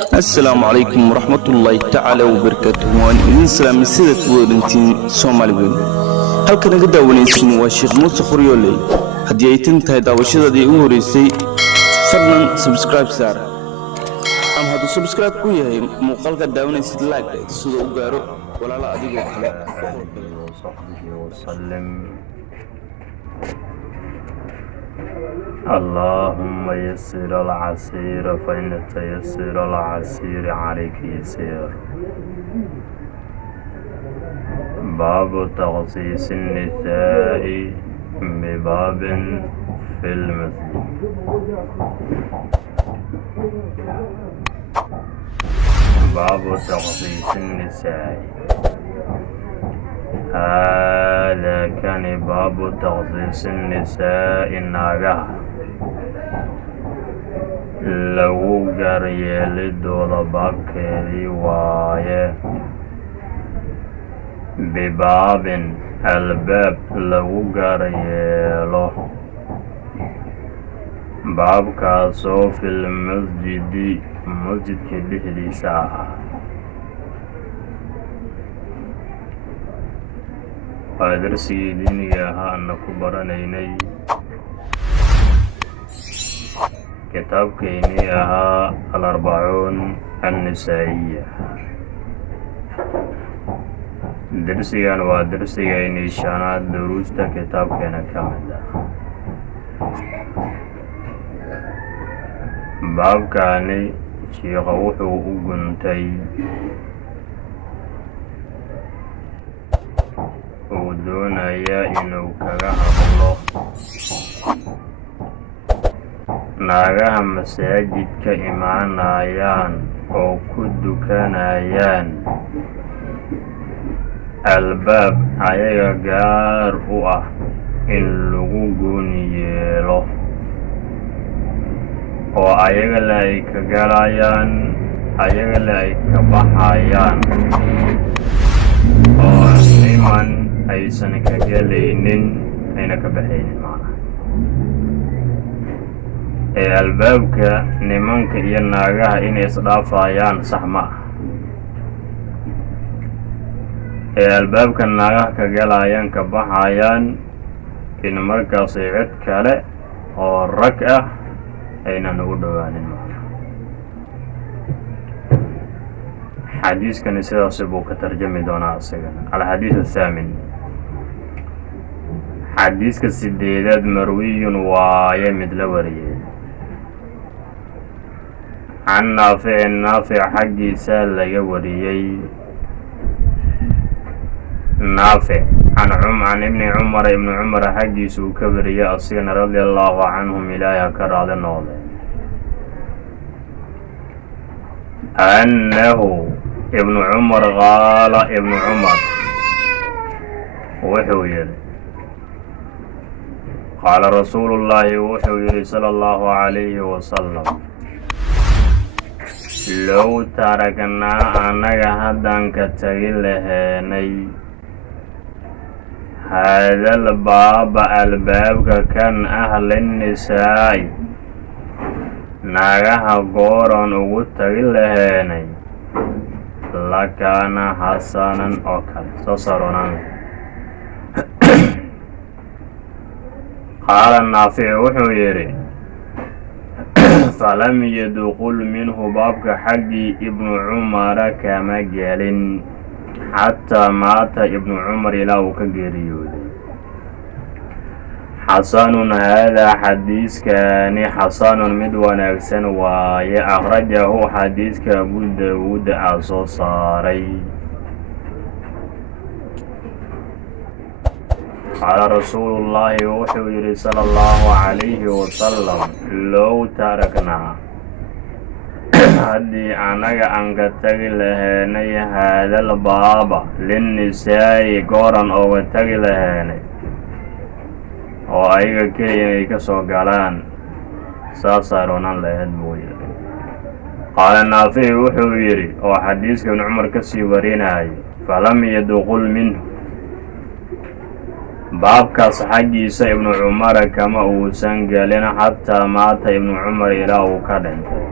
السلام عليكم ورحمة الله تعالى وبركاته. وإن سلام سيدة ودنتين سومالي وين هل كان قد ونيسين وشيخ موسى خريولي هدي أيتين تهيدا وشيدة دي أوريسي فضلا سبسكرايب سار أم هذا سبسكرايب كويه مقالك داونيسي لايك سيدة وقارو ولا لا أديك وخلاء وصحبه وسلم. اللهم يسر العسير فإن تيسير العسير عليك يسير. باب تخصيص النساء بباب في المسجد. باب تخصيص النساء، هذا كان باب تخصيص النساء الناقة لو قريل دول بابكي وايه بباب الباب لو قريله باب كاسو في المسجد مسجد كده ساعة. درسي ديني ها أنكو برانيني كتاب كيني ها الأربعون النسائية. درسي أنوا درسي كيني شانات دروستا كتاب كينا كامل. باب كاني شيخ وحو أغنتي ودونايا inuu kaga hadlo naagaha masaajidka imaanayaan oo ku dukanayaan albaab ayaga gaar u ah in lagu gooni yeelo oo ayaga la ay ka galayaan ayaga la ay ka baxayaan oo niman aysan ka galaynin ayna ka baxaynin macnaha ee albaabka nimanka iyo naagaha inay isdhaafayaan sax ma ah. ee albaabka naagaha ka galayaan ka baxayaan in markaas cid kale oo rag ah aynan ugu dhawaanin macnaha. حديث كان سيدا سبو كترجمي دونا أصيغان. الحديث الثامن حديث كسيديداد مروي وايا مدل وريه عن نافع حقي سال وريي نافع عن ابن عمر حقي سوكبرية أصيغان رضي الله عنهم إلى كراد النوضي أنه ابن عمر قال ابن عمر وحويل قال رسول الله وحويل صلى الله عليه وسلم لو تركنا أنك هدان كتغلهني هذا الباب كان أهل النساء naagaha gooran ugu tagi lahaynay lakaana xasanan oo kale soo saroonaan. qaala naafic wuxuu yidhi falam yadkhul minhu baabka xaggii ibnu cumara kama gelin xataa maata ibnu cumar ilaa uu ka geeriyooday. حسن هذا حديث كان حسن مدوان أكسن واي أخرجه حديث كأبو داود أصوصاري. قال رسول الله وحوير صلى الله عليه وسلم لو تركنا هدي أنك أنك تغلهني هذا الباب للنساء قرن أو تغلهني oo ayaga keliya ay ka soo galaan saasaa roonaan lahayd buu yidhi. qaala naafic wuxuu yidhi oo xadiiska ibnu cumar ka sii warinayay falam yadkhul minhu baabkaas xaggiisa ibnu cumara kama uusan gelin xataa maata ibnu cumar ilaa uu ka dhintay.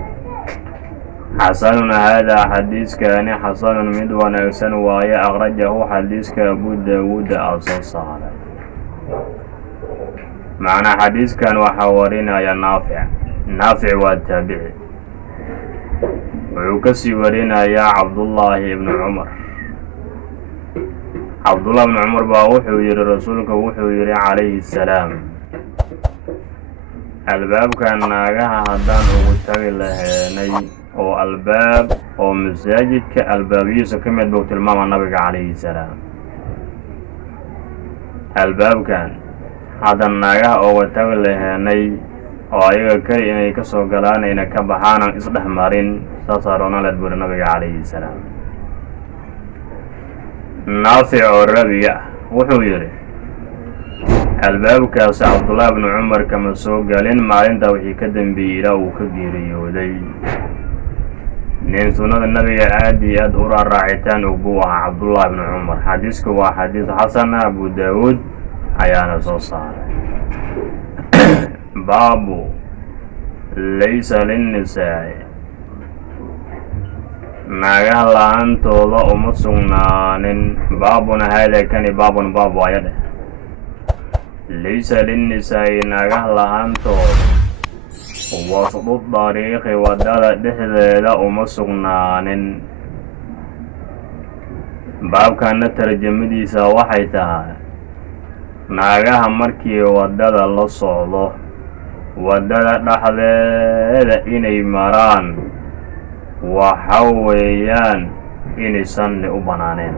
xasanun haadaa xadiiskani xasanun mid wanaagsan waaye akhrajahu xadiiska abu daawuuda aa soo saaray. macnaa xadiiskan waxaa warinaya naafic waa taabici, wuxuu kasii warinayaa cabdullaahi ibnu cumar. cabdullah ibnu cumar baa wuxuu yihi rasuulka wuxuu yihi calayhi salaam, albaabkan naagaha haddaan ugu tagi laheenay oo albaab oo masaajidka albaabiyiisa ka mid buu tilmaama nabiga calayhi salaam. albaabkan haddaan naagaha uga tagi laheenay oo ayaga keli inay ka soo galaan ayna ka baxaanan isdhex marin, saasaa roonaleed buri nabiga calayhi salaam. naafic oo rabiga wuxuu yidhi albaabkaasi cabdullaahi ibnu cumar kama soo galin maalintaa wixii ka dambeeyey ilaa uu ka geeriyooday. nin sunnada nabiga aad iyo aad u raaraacitaan og buu ahaa cabdullaahi ibnu cumar. xadiisku waa xadiis xasana, abu daawuud ayaana soo saaray. baabu laysa linnisaa'i, naagaha la-aantooda uma sugnaanin. baabuna haada kani baabun baab waaya dheh. laysa linnisaa'i, naagaha la-aantooda wasdu dariiqi waddada dhexdeeda uma sugnaanin. baabkana tarjamadiisa waxay tahay naagaha markii waddada la socdo, waddada dhexdeeda inay maraan waxa weeyaan inaysan u banaaneen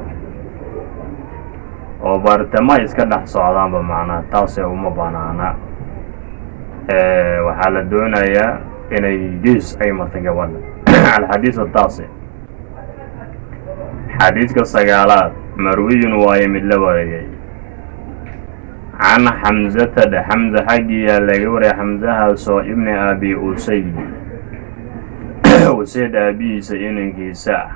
oo bartama iska dhex socdaanba, macnaa taase uma banaana. waxaa la doonayaa inay gees ay martay gabadha. alxadiisu taasi, xadiidka sagaalaad, marwiyun waaye mid la wariyay can xamsata dhe xamsa xaggiyaa laga wariyay, xamsahaasoo ibni abi usayd usayd aabihiisa inankiisa ah.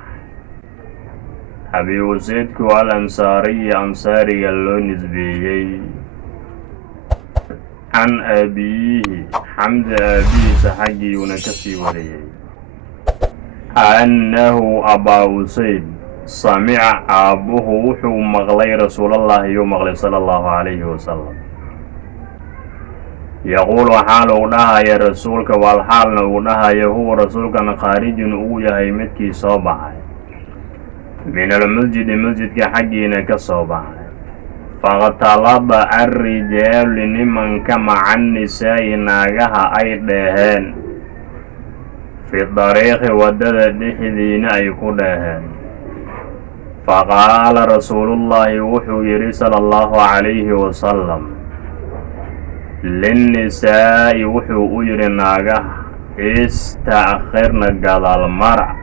abi usaydku al ansaariyi ansaariga loo nisbeeyey. can aabiyihi xamsa aabihiisa xaggiiyuuna ka sii wariyey annahu abaa usayd samica aabbuhu wuxuu maqlay rasuulallahi yuu maqlay sala allahu calayhi wasalam yaquulu xaal uu dhahaya rasuulka walxaalna uu dhahaya huwa rasuulkana khaarijun uu yahay midkii soo baxay min almasjidi masjidka xaggiina ka soo baxay. faqtalada arrijaalu nimanka maca nisaa'i naagaha ay dheeheen fi dariiqi waddada dhexdiina ay ku dheeheen. faqaala rasuulullaahi wuxuu yidhi sala allahu calayhi wasalam linnisaa'i wuxuu u yidhi naagaha ista'khirna gadaal mara,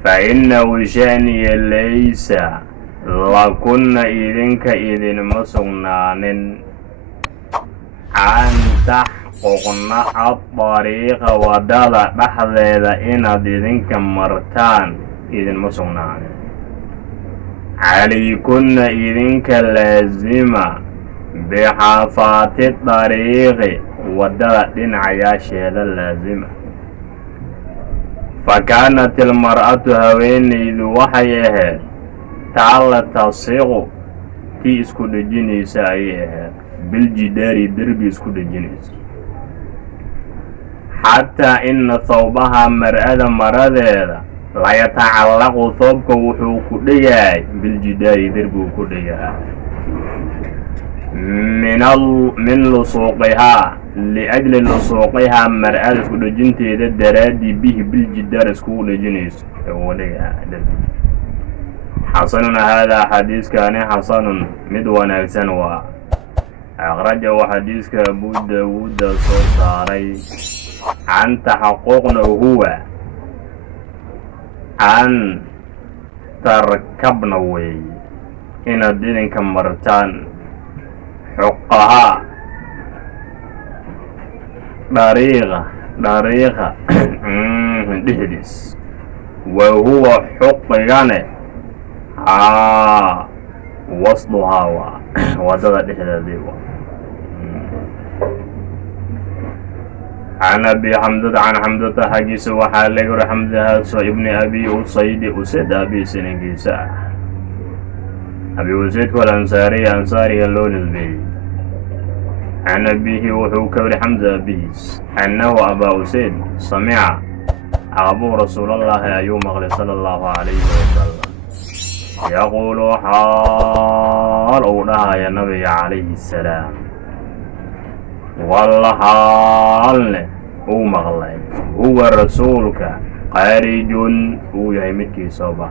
fa innahu sha'niya laysa lakunna idinka idinma sugnaanin an taxquqna adariiqa waddada dhexdeeda inaad idinka martaan idinma sugnaanin. calaykunna idinka laazima bixaafaati dariiqi waddada dhinacayaasheeda laazima. fa kaanat ilmar'atu haweenaydu waxay ahayd taalla tasiqu tii isku dhejinaysa ayay ahayd biljidaari derbi isku dhejinaysa. xataa ina thawbaha mar'ada maradeeda layatacallaqu thoobka wuxuu ku dhegaay biljidaari derbigu ku dhegaay min lusuuqihaa liajli lusuuqihaa mar'ada isku dhejinteeda daraaddii bihi biljidaar iskugu dhejinayso ugu dhegaay derbi. xasanun haadaa xadiiskani xasanun mid wanaagsan waa akhrajahu xadiiska abu daawuuda soo saaray. can taxaquqna huwa an tarkabna wey inaad idinka martaan xuqahaa dhariiqa dhexdiis. wa huwa xuqigane wasduhaa waa waddada dhexdeedii. عن أبي حمزة عن حمزة حجيس وحالك حمزة ابن أبي أسيد أسد أبي سنجيسا أبي أسيد والأنصاري أنصاري اللون البي عن أبيه وحوكبر حمزة أبيس أنه أبا أسيد سمع أبو رسول الله أيوم صلى الله عليه وسلم يقول حال أولها يا نبي عليه السلام والله حال هو مغلي هو رسولك خارج هو يهمك صباح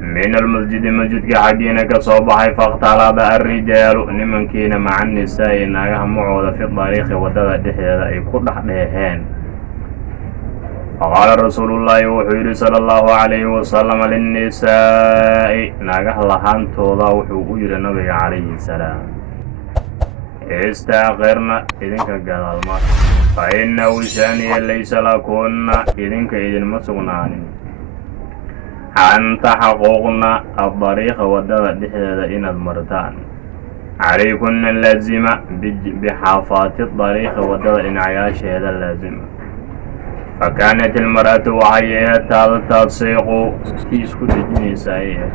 من المسجد مسجد حقينك صباح فاختلط الرجال لمن كان مع النساء ناقها معوضة في الطريق ودد دحية أي كل حدهن فقال رسول الله وحيد صلى الله عليه وسلم للنساء ناقها لهان توضا وحو أجر النبي عليه السلام استأخرنا إذنك قال المرء فإنه شاني ليس لكن إذنك إذن مسغنان أن تحققنا الطريق ودد دحية إن المرتان عليكن اللازمة بحافات الطريق ودد إن عياش هذا اللازمة فكانت المرأة وحيها تلتصق في اسكت الجنسية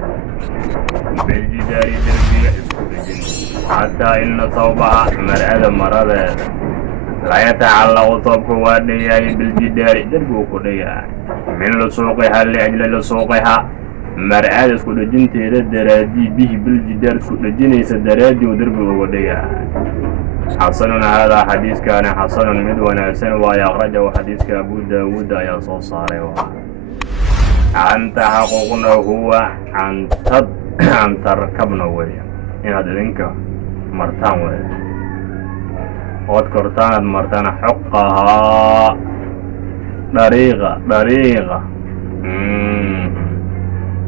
بالجدار دربية اسكت الجنس حتى إن ثوبها مرأة لا يتعلق ثوبك واديها بالجدار دربه كلها من لسوقها لأجل لسوقها مرأة اسكت الجنس درادي به بالجدار اسكت الجنس درادي ودربه وديها حسن هذا حديث كان حسن مدونا سنوى يخرجه حديث أبو داود يا صاروا عن تحققنا هو عن تركبنا ويا إن هذا لينك مرتان ويا وذكرتان مرتان حقها طريقة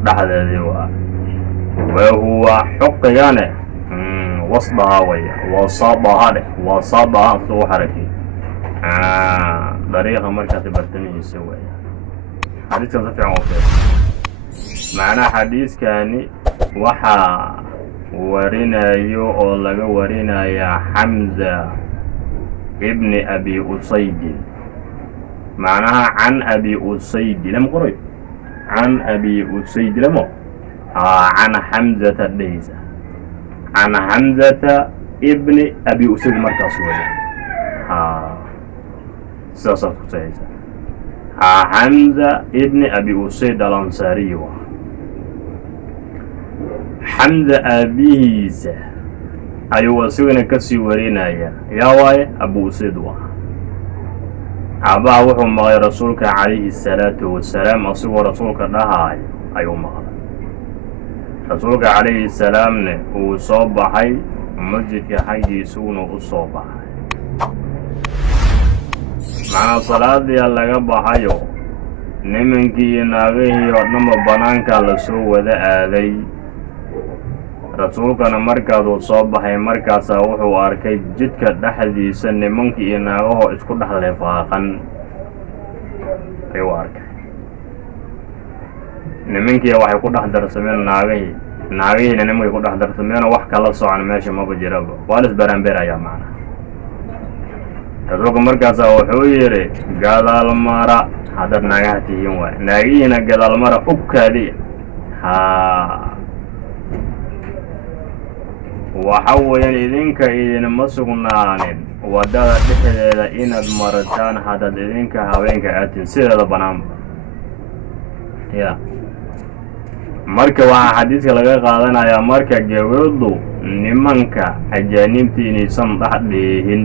لحظة ذي وهو حق يعني وصبها ويا وصبها سو حركي طريقة مركز برتمي سوى حديث كان صفي عوفير معنى حديث كان وحا ورنا يو أو لغا ورنا يا حمزة ابن أبي أسيد معناها عن أبي أسيد لم قريب عن أبي أسيد لم عن حمزة الليزة عن حمزة ابن أبي أسيد مركز ويا ساسا كتايزة حمزة ابن أبي أسيد الأنصاري حمزة أبيه أيوة سوينا كسي ورينا يا واي أبو أسيد أبا وحو مغي رسولك عليه الصلاة والسلام أصيب رسولك لها أيوة مغي رسولك عليه السلام وصبحي مسجد حي سونو الصباح معنى صلاة دي اللي قبحيو نمنكي ناغيه ونما بنانك لسو وذا آذي رسولك مركز وصبحي مركز وحو أركي جدك دحدي سن نمنكي ناغيه اسكو دحل فاقا أيو أركي نمنكي وحي كو دحدر سمين ناغيه نمنكي كو دحدر سمين وحكا لسو عن ماشي ما بجربه والس برانبير يا معنا رسولك مركز وحو يري قادال مارا حدر ناغاتيين واي ناغينا قادال مارا أبكادي وحوين إذنك إذن مسقنانين ودادا دحديدا إناد مرتان حدد إذنك هاوينك آتين سيدا بنام يا marka waxaa xadiiska laga qaadanayaa marka gabadhu nimanka ajaanibta inaysan dhaxdheehin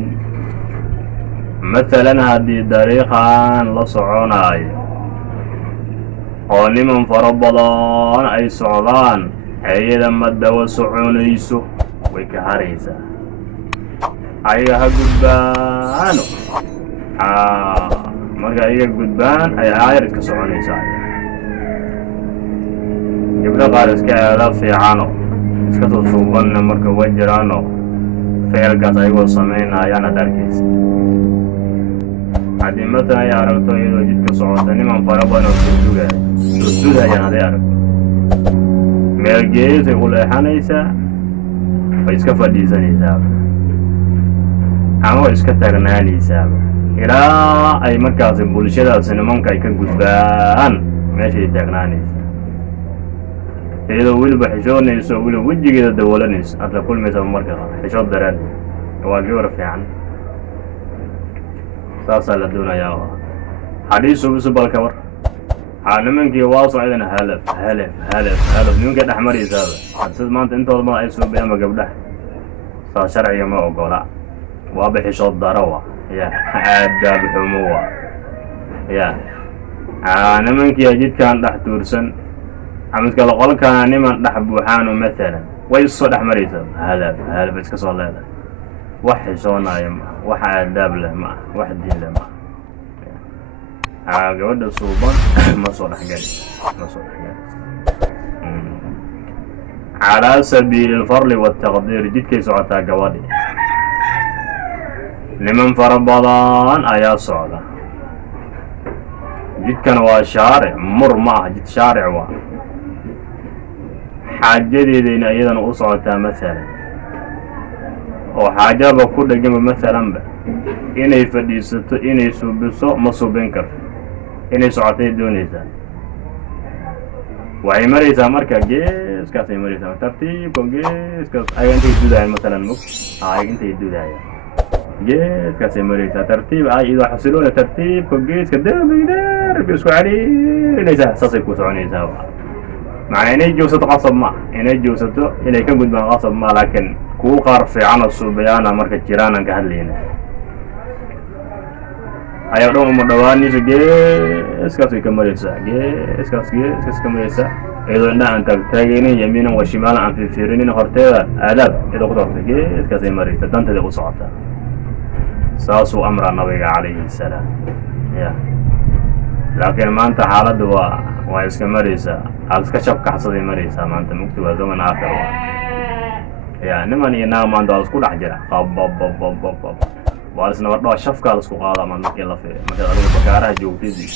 مثلا هذه طريقان لا soconayo oo niman farabadan ay socdaan ayada madawa soconayso way ka haraysaa ayaga ha gudbaan marka ayaga gudbaan ay aayar ka soconaysaa gabdha qaar iska aada fiicano iska soo suubanna marka wajiraano feelkaas ayagoo sameynayaan aad arkaysa haddii matan ay aragto iyadoo jidka socota niman fara badan oo sudayaan haday aragto meel geesay u leexanaysaa way iska fadhiisanaysaaba ama way iska taagnaanaysaaba ilaa ay markaasi bulshadaasi nimanka ay ka gudbaan meeshay taagnaanaysa iyadoo weliba xishoonayso weliba wejigeeda dawoolanayso aad la kulmaysa marka xishood dareen waa gabar fiican saasaa la doonayaa xadiisu bisubalka war nimankii waa socdeen halaf nimanka dhex maraysaaba sid maanta intooda badan ay suubeen ama gabdhaha saa sharciga ma ogola waaba xishood daro wa ya aadaab xumo wa ya nimankii jidkaan dhex tuursan midkale qolkaana niman dhex buuxaano maalan way soo dhex maraysaa halaf iska soo leedahay wax xishoonayo ma wax aadaab leh ma wax diin leh ma gabadha suuban ma soo dhexgali calaa sabiili alfarli waataqdiir jidkay socotaa gabadhi niman fara badan ayaa socda jidkana waa shaaric mur ma ah jid shaaric waa xaajadeedayna iyadana u socotaa maalan oo xaajaba ku dhegama maalanba inay fadhiisato inay suubiso ma suubin karto inay socotay doonaysaa waxay maraysaa marka geeskaasay maraysaa tartiibka geeskaas ayaga intay dudaayaan maalan mug ayaga intay dudaayaan geeskaasay maraysaa tartiib ay idoo xasiloona tartiibka geeska darbi isku celiinaysaa saasay ku soconaysaa macnaa inay joogsato qasab ma inay joogsato inay ka gudbaan qasab ma laakiin kuwa qaar fiicanoo suubayaana marka jiraanan ka hadlayna ayaa dhan uma dhawaanayso geeskaasay ka maraysaa geeskaas ka maraysaa iyadoo indhaha aan taagtaagaynin yamiinan wa shimaalan aan fiirfiirinin horteeda aadaab iyadoo ku tortay geeskaasay maraysaa danteeda u socotaa saasuu amraa nabiga calayhi salaam ya laakiin maanta xaaladda waa iska maraysaa aad iska shabkaxsaday maraysaa maanta mugti waa zaman aakhir ya niman iyo naag maanta waa isku dhex jira qabbababababab waa isnabadhoo shafkaa laisku qaadaa maan markii la fiiriyo markaad adiga bakaaraha joogtidii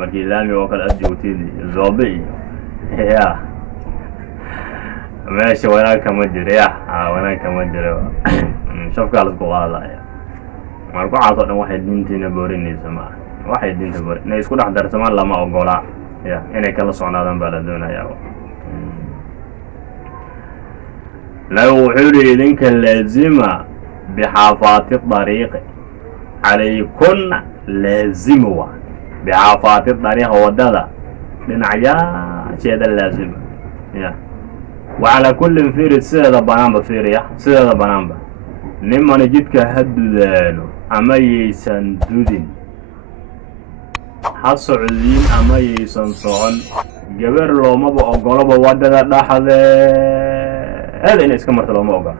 markii laamiga oo kale aad joogtidii zoobe iyo ya meesha wanaag kama jiro ya wanaag kama jiro shafkaa laisku qaadaya markucaasoo dhan waxay diintiina boorinaysa ma waxay diinta boori inay isku dhex darsamaan lama ogolaa ya inay kala socnaadaan baa la doonayaa law wuxuu yidhi idinka laazima bixaafaati dariiqi calaykunna laazima waa bixaafaati dariiqa waddada dhinacyaasheeda laazima ya wacalaa kullin fiiri sideeda banaanba fiiriya sideeda banaanba nimani jidka ha dudaalo ama yaysan dudin ha socdiin ama yaysan socon gabar loomaba ogoloba waddada dhaxdeeda inay iska marto looma ogola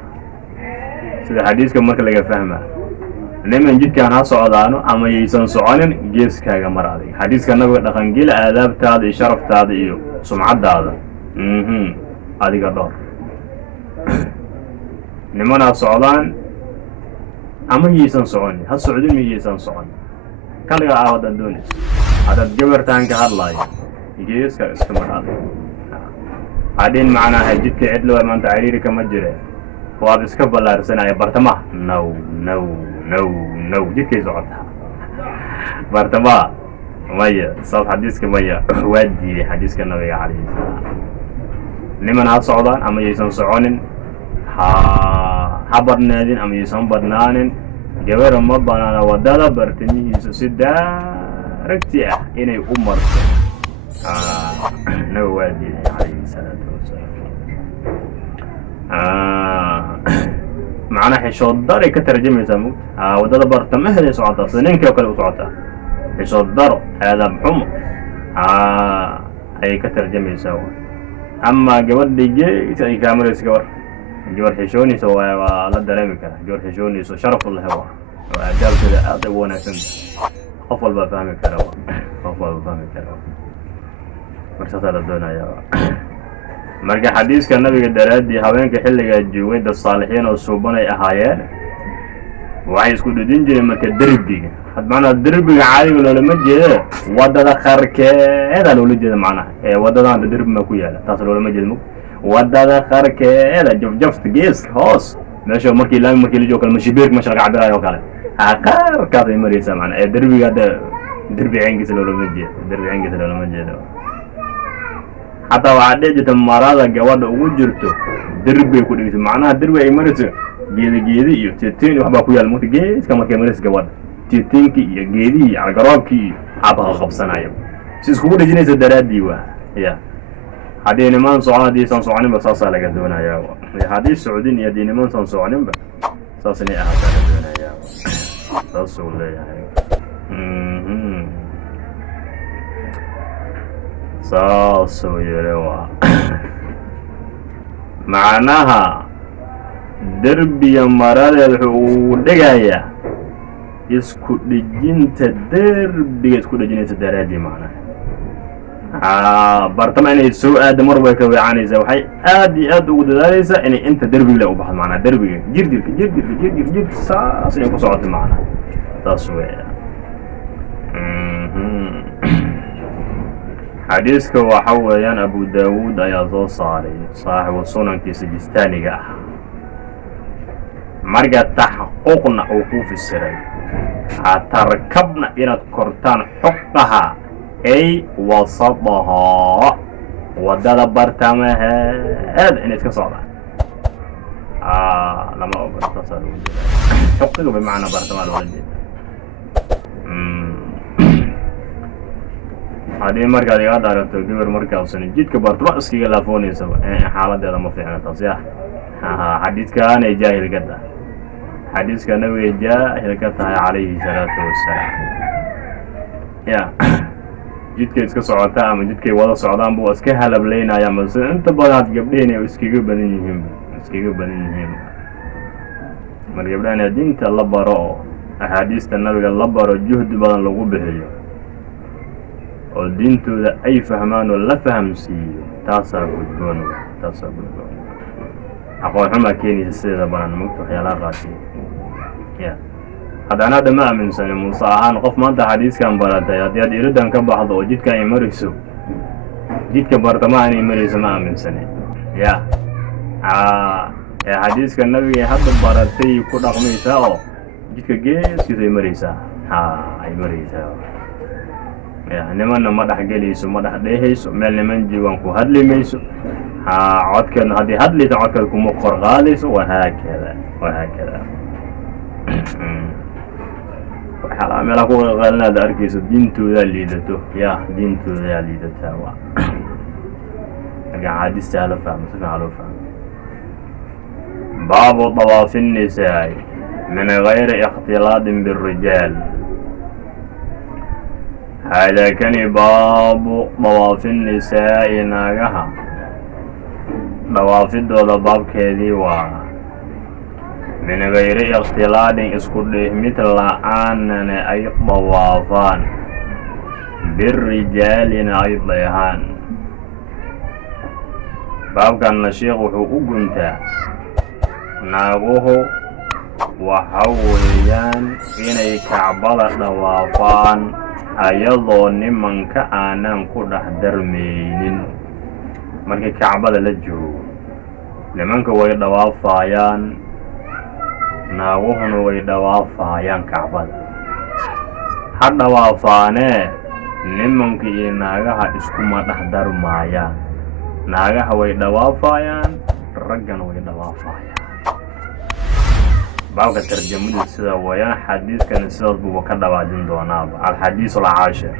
sida xadiiska marka laga fahmaa niman jidkaan ha socdaano ama yaysan soconin geeskaaga mar adig xadiiska nabiga dhaqangeli aadaabtaada iyo sharaftaada iyo sumcaddaada adiga dhowr niman ha socdaan ama yaysan soconin ha socdin ma yaysan socon kaliga ah haddaad doonayso haddaad gabartaan ka hadlaayo geeska iska mar adig hadhin macnaha jidka cidlo maanta cariiri kama jire waad iska ballaarsanaya bartamaha now jidkay socotaa bartamaha maya saas xadiiska maya waa diiday xadiiska nabiga calayhi salaam niman ha socdaan ama yaysan soconin ha badhnaadin ama yaysan badhnaanin gabara ma banaana waddada bartamihiisa si daaragti ah inay u marto nabiga waa diiday calayhi salaatu macnaa xishood daray ka tarjamaysaa mugta waddada bartamaheeday socotaa sida ninkii oo kale u socotaa xishood daro aadaab xumo ayay ka tarjamaysaa amaa gabadhay geesa ay kaamaraysa gabar xishoonaysa waa la dareemi karaa gabar xishoonayso sharafu leh waa aadaabteeda aad ay u wanaagsan qof walbaa fahmi kara marka saasaa la doonayaa marka xadiiska nabiga daraaddii haweenka xilligaa joogay dad saalixiin oo suuban ay ahaayeen waxay isku dhudin jireen marka derbiga macnaha derbiga caadiga loolama jeeda waddada qarkeeda loola jeeda macnaha waddadaanta derbi ma ku yaala taas loolama jeeda waddada qarkeeda jafjafta geeska hoos meesha markii laami markii la joogo kale mashibeerka meesha laga cabiraayo oo kale عقار كاظي مريسة معنا دربي هذا دربي عينك سلو لمجيء دربي عينك سلو لمجيء حتى وعديت المرضى جواد وجرته دربي كل معناها دربي أي مريسة جيدي تتين وحبا كويا الموت جيس كما كمريس جواد تتين كي جيدي على قرابكي عبها خبصنا يوم سيس كبر جنيس الدراد ديوا يا هذه نمان صعادي صنصوعني بصاصة لقدونا يا هذه السعودين يا دين نمان صنصوعني بس صاصني أحد لقدونا يا صاصوا لي يا صاصوا يروا معناها دربي مراد الحودقايا يسكت لجنت دربي يسكت لجنت الدرادي معناها برطمان يسوء آدم مربى كويعاني زوحي آدي وداريسة إني أنت دربي لا أبحث معنا دربي جرد ساس يكون صعد معنا تصوير حديثك وحويان أبو داود أيضا صاري صاحب السنن في سجستاني قاح مرقى تحققنا وقوف السري تركبنا إلى كرتان حقها أي وسطها ودل برتمها هذا إن يتكسر لما أتصل حقه بمعنى برتمان الوالدين هذه مركز يقدر أردت جبر مركز سنة جيت كبرتمان اسكي لافوني سوا حالة هذا ما في عنا تصيح حديث كان جاهل كذا حديث كان نبي جاهل كذا عليه الصلاة والسلام يا jidkay iska socotaa ama jidkay wada socdaan buu iska halableynaya mas inta badan gabdheena iskaga badan yihiin mar gabdhaana diinta la baro ahadiista nabiga la baro juhdi badan lagu bixiyo oo diintooda ay fahmaan oo la fahamsiiyo taasaa gudboon aqoon xuma keenaysa sida badan mugto waxyaalaha qaatay ya هذا أنا ما أمن سنة مصاحان قف ما أنت حديث كان برادة يا يريد أن كبحض وجد كان يمرسو جد كبرتمان يمرس ما أمن سنة يا حديث كان النبي حد برادتي يكون رقمي ساو جد كجيس كذا يمرسا يمرسا يا نمان ما ده جليسو ما ده دهيسو مال نمان جوان كو هاد لي ميسو عاد كان هذه هاد لي تعكر كم قرغاليسو وهكذا حلا ملا كو غلنا داركيس دينتو ذا ليدتو يا دينتو ذا ليدتا وا قاعد يستاهل فهم باب طواف النساء من غير اختلاط بالرجال هذا كان باب طواف النساء ناغها طواف الدولة باب كذي من غير اختلاط اسكده مثل أننا أي طوافان بالرجال أي ضيهان باب كان الشيخ وحقوقنتا ناغوه وحويان إني كعبال طوافان أيضا نمن كأنام كده درمين مركي كعبال لجو لمن كوي طوافايان naaguhuna way dhawaafayaan kacbada ha dhawaafaanee nimanka iyo naagaha iskuma dhexdarmaayaan naagaha way dhawaafayaan raggana way dhawaafayaan baabka tarjamadu sida wayaan xadiidkan sidaas buu ka dhawaajin doonaaba alxadiis alcaashir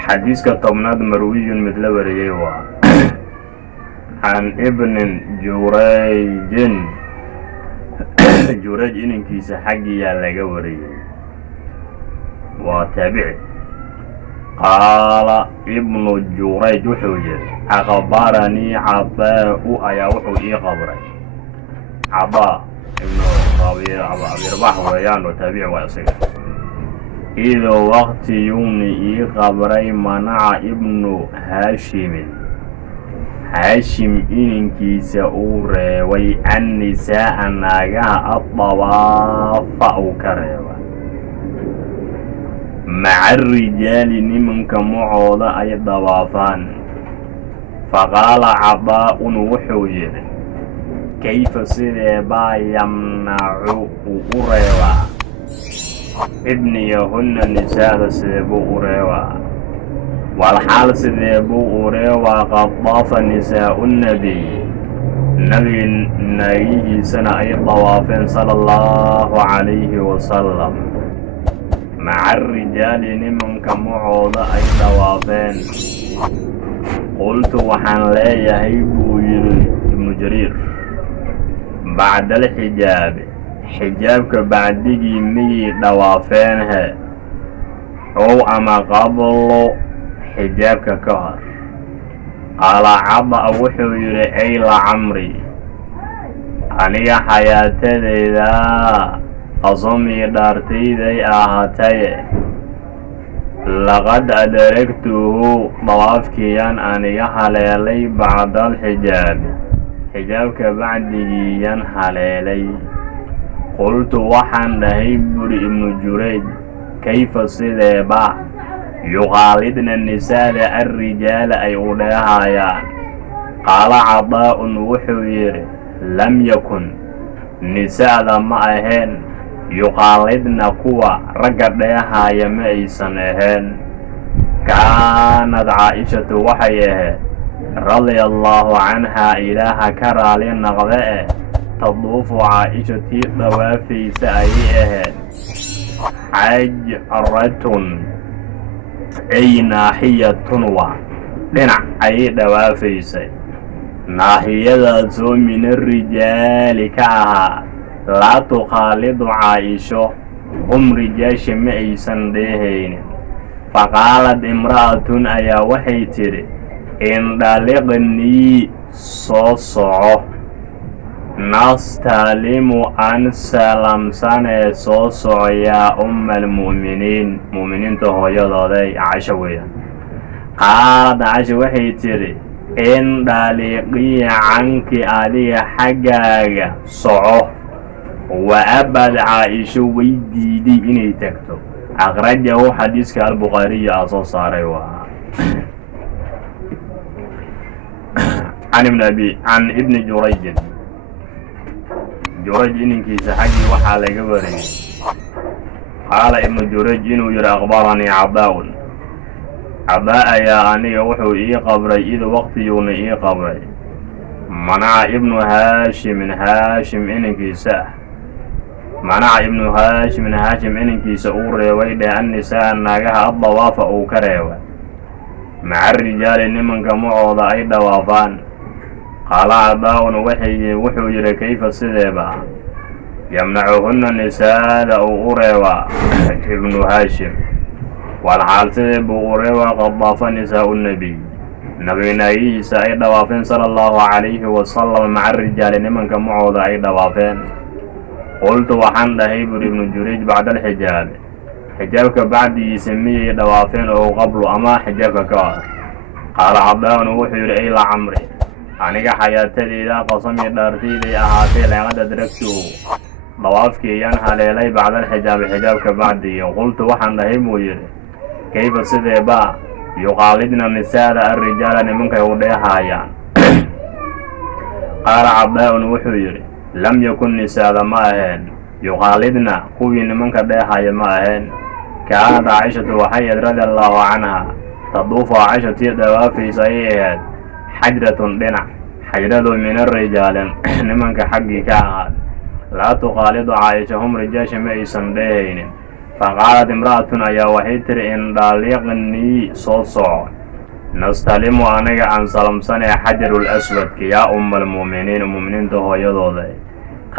xadiiska tobnaad marwiyun mid la wariyey waa can ibnin jurayjin جورج إنكيس حقي يا لجوري وتابع قال ابن جورج حجر أخبرني عطاء أيوح قبري عطاء ابن أبي رباح ويان وتابع ويصير إذا وقت يومي قبري منع ابن هاشم هاشم إنكيس أوري وي النساء ناقها الطواف أو كريبا مع الرجال نمنك معوضة أي الضوافان فقال عطاء وحوجر kayfa sideebaa yamnacu uu u reebaa ibniyahunna nisaada sideebuu u reebaa walxaal sideebuu u reebaa qad daafa nisaa'u nnabiy nabiga naagihiisana ay dawaafeen sala allahu calayhi wasalam maca arijaali nimanka macooda ay dawaafeen qultu waxaan leeyahay buu yidhi ibnu jariir bacda alxijaabi xijaabka bacdigii miyay dhawaafeen he ow ama qablo xijaabka ka hor qaala cada wuxuu yidhi ay lacamri aniga xayaatadeyda qasomii dhaartayday ahaataye laqad adaragtuhu dawaafkiiyaan aniga haleelay bacda alxijaabi xijaabka bacdigiiyaan haleelay qultu waxaan dhahay buri ibnu jurayj kayfa sideeba yuqaalidna nisaada alrijaala ay u dheehaayaan qaala cadaa'un wuxuu yidhi lam yakun nisaada ma ahayn yuqaalidna kuwa ragga dheehaaya ma aysan ahayn kaanad caa'ishatu waxay ahayd radia allaahu canhaa ilaaha ka raali naqda taduufu caa'ishatii dawaafaysa ayay ahayd xajratun ay naaxiyatun waa dhinac ayay dhawaafaysay naahiyadaasoo min arijaali ka ahaa laa tukhaalidu caa'isho rijaasha ma aysan dheehaynin faqaalad imra'atun ayaa waxay tidhi indhaliqnii soo soco nastaalimu an salamsanee soo soco yaa umma almu'miniin mu'miniinta hooyadooday casho weeyaan qaalad casho waxay tidhi indhaliqii canki adiga xaggaaga soco wa abad caa'isho way diiday inay tagto akhrajahu xadiiska albukhaariya aa soo saaray waa can ibni jurayjin jurayj ininkiisa xaggii waxaa laga wariyey qaala ibnu jurayj inuu yidhi akhbaranii cadaa'un cadaa ayaa aniga wuxuu ii qabray id waqtiyuuna ii qabray manaca ibnu haashimin haashim ininkiisa ininkiisa uu reebay dheh annisaa naagaha addawaafa uu ka reebay maca rijaali nimanka macooda ay dhawaafaan qaala cadaa'un wuxuu yidhi kayfa sideeba yamnacuhunna nisaada uu u reebaa ibnu haashim walxaal sidee buu u reebaa qad daafa nisaa'u nnabiy nabiga naagihiisa ay dhawaafeen sala allahu calayhi wasalam maca rijaali nimanka macooda ay dhawaafeen qultu waxaan dhahay buri ibnu jurayj bacda alxijaabi xijaabka bacdigiisa miyay dhawaafeen oo qablu ama xijaabka ka hor qaala cadaa'un wuxuu yidhi ay lacamri aniga xayaatadeyda qasamii dhaartayday ahaatee laqad adragtuhu dawaafkiiyaan haleelay bacda alxijaabi xijaabka bacdigii qultu waxaan dhahay buu yidhi kayfa sideeba yuqaalidna nisaada alrijaala nimankay u dheehaayaan qaala cadaa'un wuxuu yidhi lam yakun nisaada ma ahayn yuqaalidna kuwii nimanka dheehaaya ma ahayn kaanad caa'ishatu waxay ahayd radia allaahu canhaa taduufu caa'ishatii dhawaafaysa ayay ahayd xajratun dhinac xajradu min arijaalin nimanka xaggii ka ahaad laa tukhaalidu caa'isha rijaasha ma aysan dheehaynin faqaalad imra'atun ayaa waxay tiri indhaliqnii soo soco nastalimu anaga aan salamsanee xajarul aswadka yaa umma almu'miniin mu'miniinta hooyadooda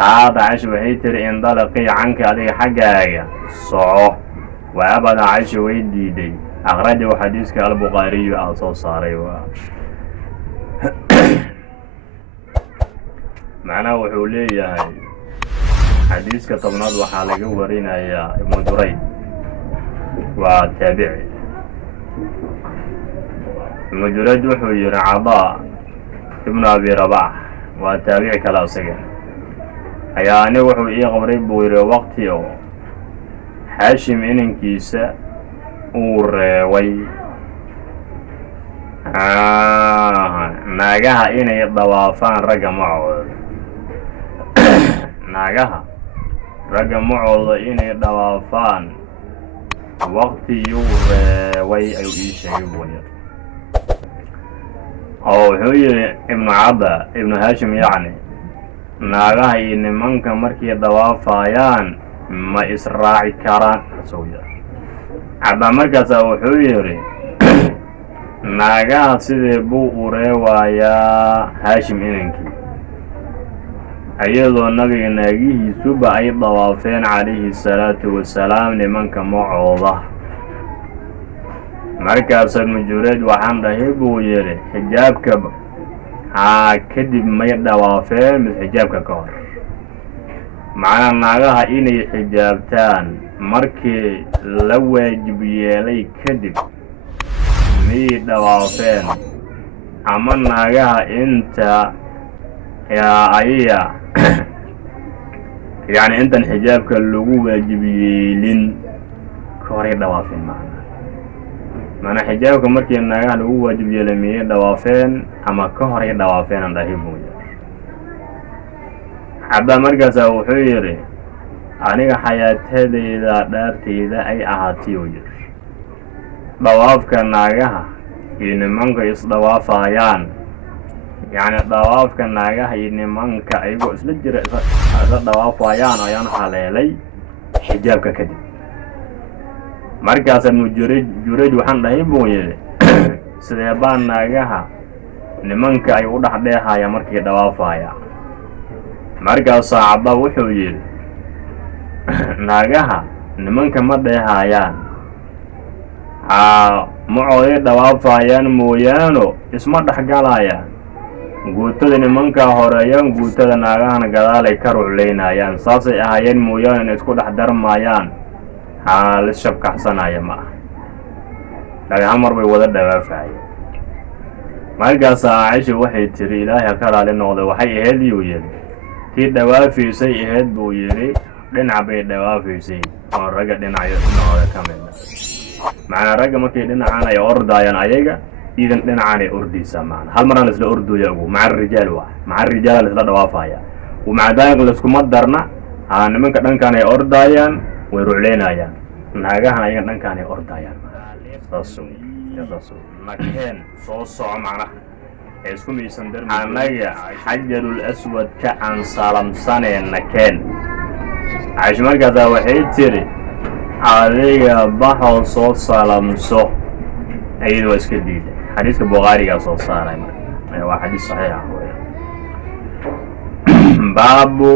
qaalad caisha waxay tiri indalaqii canka adiga xaggaaga soco wa abada caisha way diiday akhrajahu xadiiska albukhaariyu aa soo saaray macnaha wuxuu leeyahay xadiiska tobnaad waxaa laga warinayaa ibnu jurayj waa taabici ibnu jurayj wuxuu yidhi cadaa ibnu abi rabax waa taabici kale isaga ayaa aniga wuxuu ii qabray buu yidhi waqti oo haashim inankiisa uu reebay naagaha inay dawaafaan ragga macooda naagaha ragga macooda inay dhawaafaan waqtiyuu reebay ayuu ii sheegay buu yidhi. oo wuxuu yidhi ibnu cadda ibnu haashim yacni naagaha iyo nimanka markay dhawaafayaan ma israaci karaan asuu yidhi. cadda markaasa wuxuu yidhi naagaha sidee buu u reewayaa haashim inankii iyadoo nabiga naagihiisuba ay dhawaafeen calayhi salaatu wasalaam nimanka macooda. markaas ibnu jureyd waxaan dhahay buu yidhi xijaabka kadib may dhawaafeen mid xijaabka ka hor. macnaa naagaha inay xijaabtaan markii la waajib yeelay kadib miyay dhawaafeen ama naagaha inta ayaya yacni intan xijaabka lagu waajib yeelin ka horay dhawaafeen. maanaa xijaabka markii naagaha lagu waajib yeelay miyay dhawaafeen ama ka horay dhawaafeen aan dhahay buu yidhi. cadda markaasa wuxuu yidhi aniga xayaatadeyda dhaarteyda ay ahaatay uu yidhi dhawaafka naagaha iyo nimanka isdhawaafayaan yacni dhawaafka naagaha iyo nimanka ayagoo isla jira isla dhawaafayaan ayaan haleelay xijaabka kadib. markaasa ibnu jureyd waxaan dhahay buu yidhi sidee baa naagaha nimanka ay u dhexdheehayaan markay dhawaafayaan. markaasaa cadda wuxuu yidhi naagaha nimanka ma dheehayaan macooday dhawaafayaan mooyaano isma dhexgalayaan. guutada nimankaa horeeyaan guutada naagahana gadaalay ka ruclaynayaan. saasay ahaayeen mooyaane inay isku dhex darmayaan lis shabkaxsanaya ma ah. laakiin mar bay wada dhawaafayeen. markaasaa caaisha waxay tiri ilaahay ha ka raali noqday waxay ahayd yuu yidhi tii dhawaafaysay ahayd buu yidhi dhinac bay dhawaafaysay oo ragga dhinacooda ka mid ah. macnaa ragga markay dhinacan ay ordaayaan ayaga iidan dhinacan ay ordaysaa. macna hal maraan laisla ordooya ugu maca rijaal waa maca rijaala laisla dhawaafaya maca daalika laiskuma darna nimanka dhankaan ay ordaayaan way rucleynayaan naagahan ayaga dhankaan ay ordaayaan. nakeen soo soco macnaha ee isku miisan dar anaga xajarul aswad ka aan salamsanee nakeen. caaisha markaasaa waxay tiri adiga baxoo soo salamso ayada waa iska diiday. xadiiska bukhaarigaa soo saaray marka waa xadiis saxiixa weya. baabu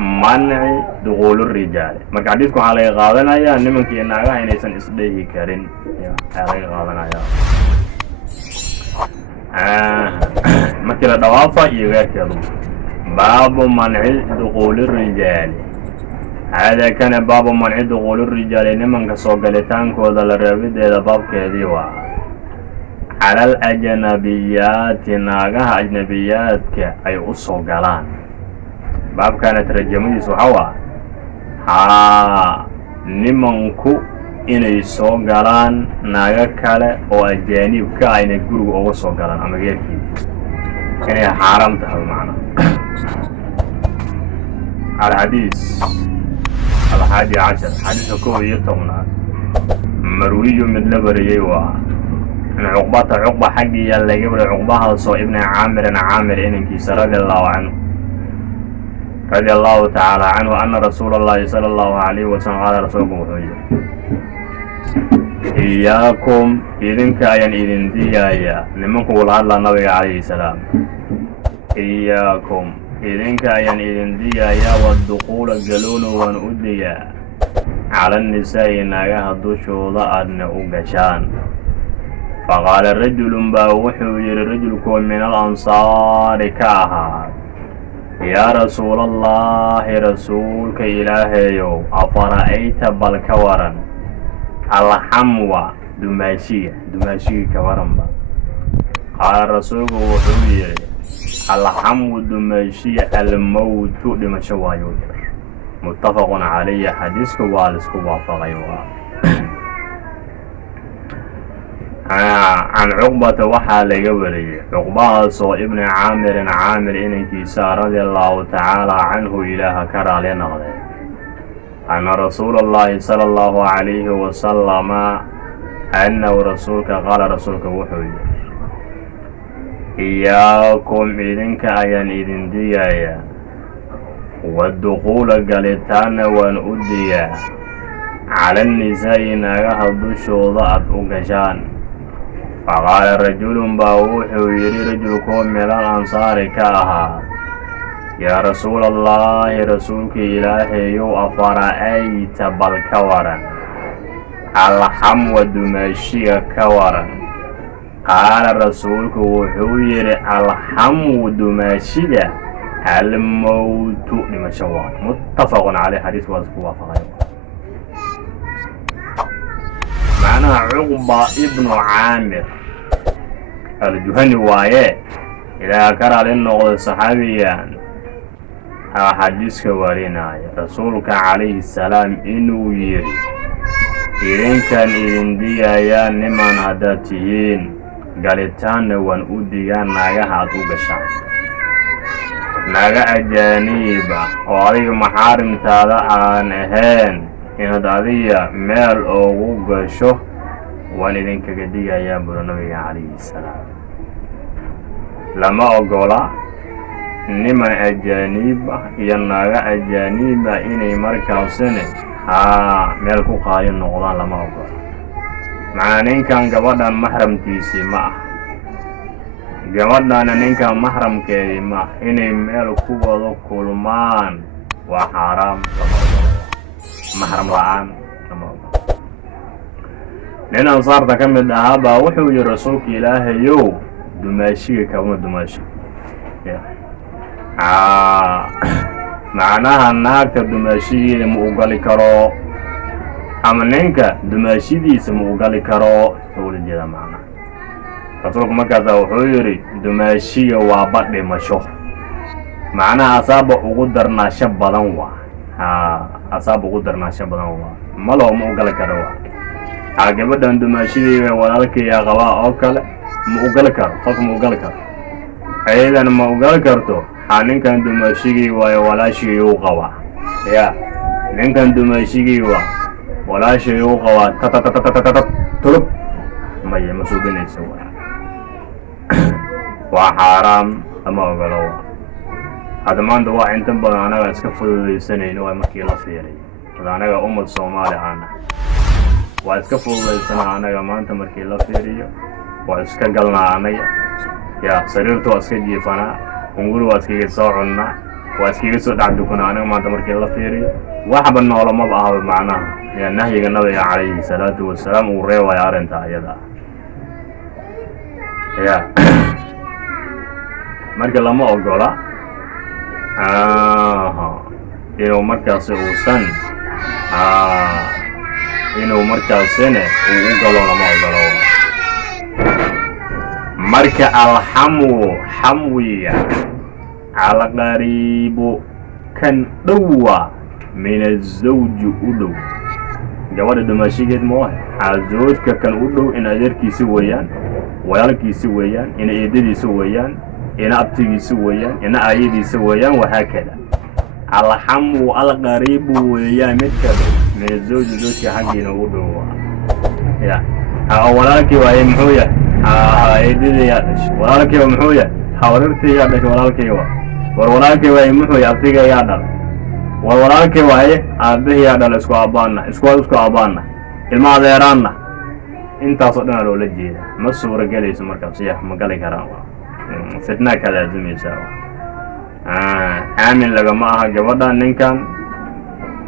manci duquuli rijaali. marka xadiidku waxaa laga qaadanayaa nimanka iyo naagaha inaysan isdhehi karin ayaa laga qaadanayaa markii la dhawaafa iyo weerkeedu. baabu manci duquuli rijaali. haadaa kana baabu manci duquuli rijaali nimanka soo galitaankooda la reebideeda baabkeedii waa cala al ajnabiyaati naagaha ajnabiyaadka ay u soo galaan. baabkaana tarjamadiisu waxaa nimanku inay soo galaan naago kale oo ajaanibka ah inay guriga uga soo galaan ama geerkii inay xaaraam tahay macna. alxadiis 11 xadiiska 11 marwiyu mid la wariyey waa in cuqba xaggiya laga waray cuqbahaasoo ibn caamir inankiisa رضي الله تعالى عنه أن رسول الله صلى الله عليه وسلم قال رسولكم وحوية إياكم إذنك أين إذن ديايا لمنكم والعدل النبي عليه السلام إياكم إذنك أين إذن ديايا والدخول الجلون ونؤديا على النساء ناقها الدشو ضأن أقشان. فقال الرجل باوحوي لرجلكم من الأنصار كاها يا رسول الله رسولك إلهيو أفرأيت بالكورن الحموى دماشي كورن. قال رسولك وحوي الحمو دماشي الموت دمشوايو. متفق عليه حديثك والسك وافقيوا. عن عقبة وحال قبلي عقبة صو ابن عامر إنكيسا رضي الله تعالى عنه إله كرى لنا أن رسول الله صلى الله عليه وسلم أنه رسولك قال رسولك وحي إياكم إذنك أيان إذن ديايا والدخول قلتان وان أديا على النساء ناقها الدشوضة أقشان فقال رجل باوحي ويري رجلكم من الأنصار كاها يا رسول الله رسولك إلهي أفرأيت بالكورا الحم ودمشي كورا قال رسولك وحوير الحم ودمشي الموت لمشوار متفق عليه حديث وافق معنى عقبة ابن عامر الجهني وايه إلى كرى للنقض الصحابيان حديث كوالينا رسولك عليه السلام إنو يري إذن كان إذن ديايان نمان هداتيين قالتان وان أديان ناقها أتوقشان naga ajaaniiba oo adiga maxaarimtaada aan ahayn inaad adiga meel ugu gasho waan idinkaga digayaa buu nabiga calayhi salaam lama ogola niman ajaaniiba iyo naga ajaaniiba inay markaasina meel ku qaali noqdaan lama ogola macnaa ninkan gabadhan maxramtiisii ma ah gabadhana ninka maxramkeedii ma inay meel ku wada kulmaan waa xaaraam maxram la'aan nin ansaarta ka mid ahaa baa wuxuu yidhi rasuulka ilaahayow dumaashiga kama dumaashi macnaha naagta dumaashigeeda ma u gali karo ama ninka dumaashidiisa ma u gali karo soo jeeda macnaha rasuulku markaasa wuxuu yidhi dumaashiga waa badhimasho macnaha asaaba ugu darnaasho badan waa asaaba ugu darnaasho badan waa maloo ma u gali karo waa gabadhan dumaashideeda walaalkaya qabaa oo kale ma u gali karo qofka ma u gali karo ayadan ma u gali karto ninkan dumaashigii waayo walaashigii u qabaa ya ninkan dumaashigii waa walaashigii u qabaa tatatatatatatat tulub maya ma suubinayso waa waa xaaraam lama ogolo hadda maanta waa inta badan anaga iska fududaysanayno waa markii la fiiray hada anaga ummad Soomaali aana waa iska fududaysana anaga maanta markii la fiiriyo waa iska galnaa anaga ya sariirtu waa iska jiifanaa kunguru waa iskaga soo cunnaa waa iskaga soo dhacdukuna anaga maanta markii la fiiriyo waxba noolama aha macnaha ya nahyiga nabiga calayhi salaatu wasalaam uu reewayo arrinta ayada ya marka lama ogola inuu markaasi uusan inuu markaasina uu u galo lama ogolo marka alxamu xamwiga alqariibu kan dhowa min azawji u dhow gabadha dumaashigeed ma zoojka kan u dhow in adeerkiisi weeyaan walaalkiisi weeyaan in eedadiisi weeyaan in abtigiisi weeyaan in aayadiisi weeyaan waxa kale alxamu alqariibu weeyaan mid kale min azawji zoojka xaqiina u dhow ya walaalkii waaye muxuu yahay eedadii yaa dhashay walaalkii muxuu yahay hawrartii yaa dhashay walaalkii walaalkii waaye muxuu yahay abtiga yaa dhalay walaalkii waaye aabihii yaa dhalay isku aabaana ilma adeeraanna intaasoo dhan loola jeeda ma suura galayso markaas ma gali karaan fitna ka laazimaysa aamin lagama aha gabadhan ninkan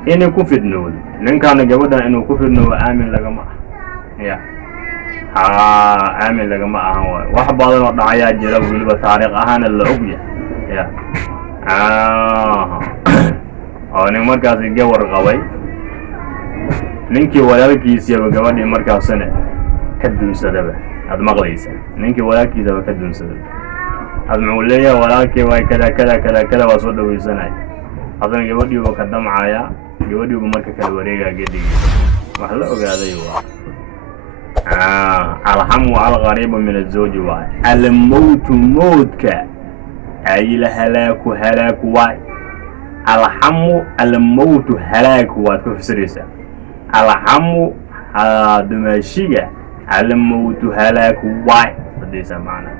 inuu ku fidnoodo ninkan gabadhan inuu ku fidnoodo aamin lagama aha aamin lagama aha wax badan oo dhacayaa jira weliba taariikh ahaan la og yahay oo nin markaas gawar qabay ninkii walaalkiisaba gabadhii markaasna ka dunsadaba aad maqlaysa ninkii walaalkiisaba ka dunsadaba aad muxuu leeyahay walaalkii way kada waa soo dhawaysanay hadana gabadhii uu ka damcaya gabadhii uu marka kala wareegaa gediga wax la ogaaday waa الحم الغريب من الزوج واي الموت موتك أي الهلاك هلاك واي الحم الموت هلاك واي كيف سريسة الحم دمشية الموت هلاك واي بديسة معنا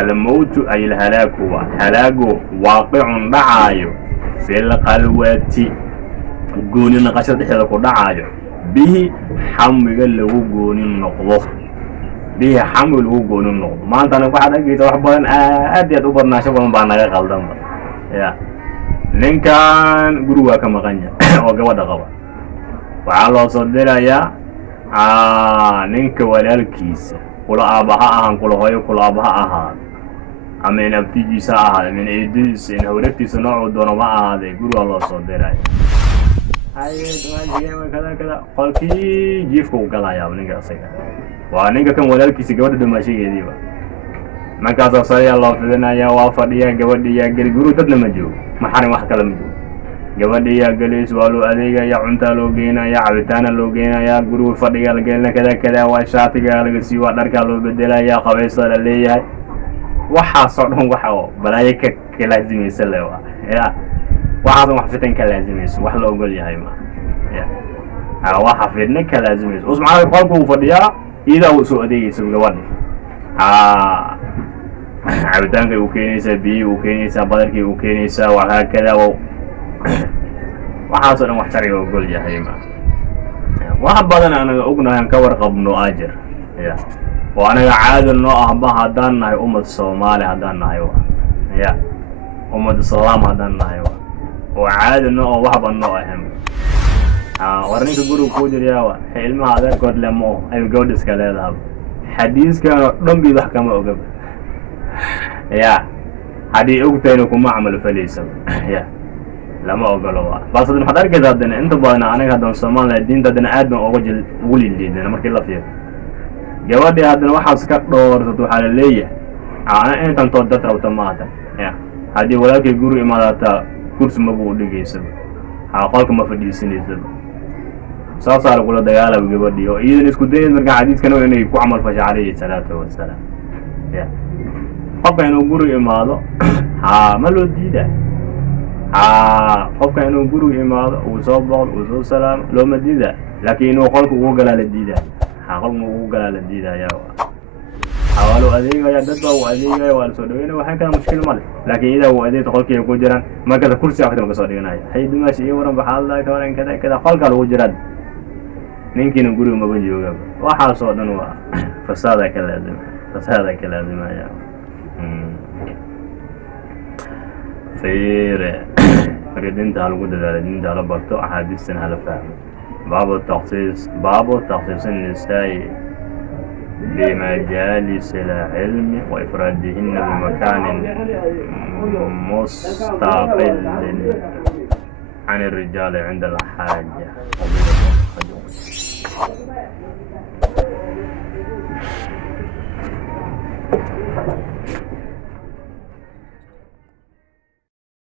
الموت أي الهلاك واي هلاك واقع دعايو في القلوة قوني نقاشة حيث دعايو به حمل له قوني النقض به حمل له قوني النقض ما أنت أنا واحد أجيت وحبان أدي أتوبرنا شباب بعنا غلطان يا نين كان قروا كما غنيا وقوة غوا وعلى صدر يا نينك ولا الكيس كل أباها أهان كل هاي كل أباها أهان أمين أبتدي ساعة من إدريس إن هورتي صنعوا دون ما هذا قروا الله صدر كذا قال كي جيفكو قال يا نينك أصيلا ونينك كم ولا الكيس قوة دمشق يديبا ما كذا صلى الله فينا يا وافديا قوديا قال قروا تدنا مجو ما حرم واحد كلام قوديا قال سوالو أديا يا عنتا لوجينا يا عبتانا لوجينا يا قروا فديا لقينا كذا كذا وشاتي قال سيوا درك لو بدلا يا خويس اللي هي وحاصرهم وحاو بلايك كلازم يسلوا يا وحاصر وحفتن كلازم يس وح لو قول يا هاي ما يا وحفتن كلازم يس اسمع قالكم فديا إذا وسوا دي سووا قواني عبتانك وكينيسا بي وكينيسا بدرك وكينيسا وهكذا وحاصل محتري وقول يا هيما وحبضنا أنا أقولنا هنكور قبل أجر يا وأنا عاد النوع ما هدانا أمة الصومال هدانا أيوة يا أمة الصوام هدانا أيوة وعاد النوع وحب النوع هم ورنيك تقولوا كوجر يا علم هذا قد لمو أي جودس كلا ذهب حديث كان رم بيحكم أوجب يا هذه أقتينكم ما عمل فليسا يا لما أقولوا بس إن حضر كذا دنا أنت بانا أنا هذا الصومال الدين تدنا آدم أوجل ولي الدين أنا مركي الله فيه جوادي هذا واحد سكت دور تروح على اللية أنا أنت تودت أو تماتا يا هذه ولا كيقولوا إمارات كورس مبود لجيسب هاقولك ما فدي سنة سب صار كل ديالا بجوادي إذا نسكتين مرجع حديث كانوا إنه يكون عمل فشعري الصلاة والسلام يا قبل إنه يقولوا إمارات ملو ديدا قبل إنه يقولوا إمارات وصبر وصل سلام لو مديدا لكنه خلق وقلا للديدا حقل وقلا للديدا يا حوالو أذيك يا دبا وأذيك يا والسودين وحكى مشكلة مال لكن إذا هو أذيك خلق يكون جران ما كذا كرسي أخذ مقصودين هاي حيد ماشي ورم بحال الله كمان كذا كذا خلق له جراد نمكن نقول ما بنجي وقبل وحال صودن فسادك لازم فسادك لازم يا خير فردين تعالوا قد الدين تعالوا برتو أحاديث هلا فهم باب تخصيص النساء بمجالس العلم وإفرادهن بمكان مستقل عن الرجال عند الحاجة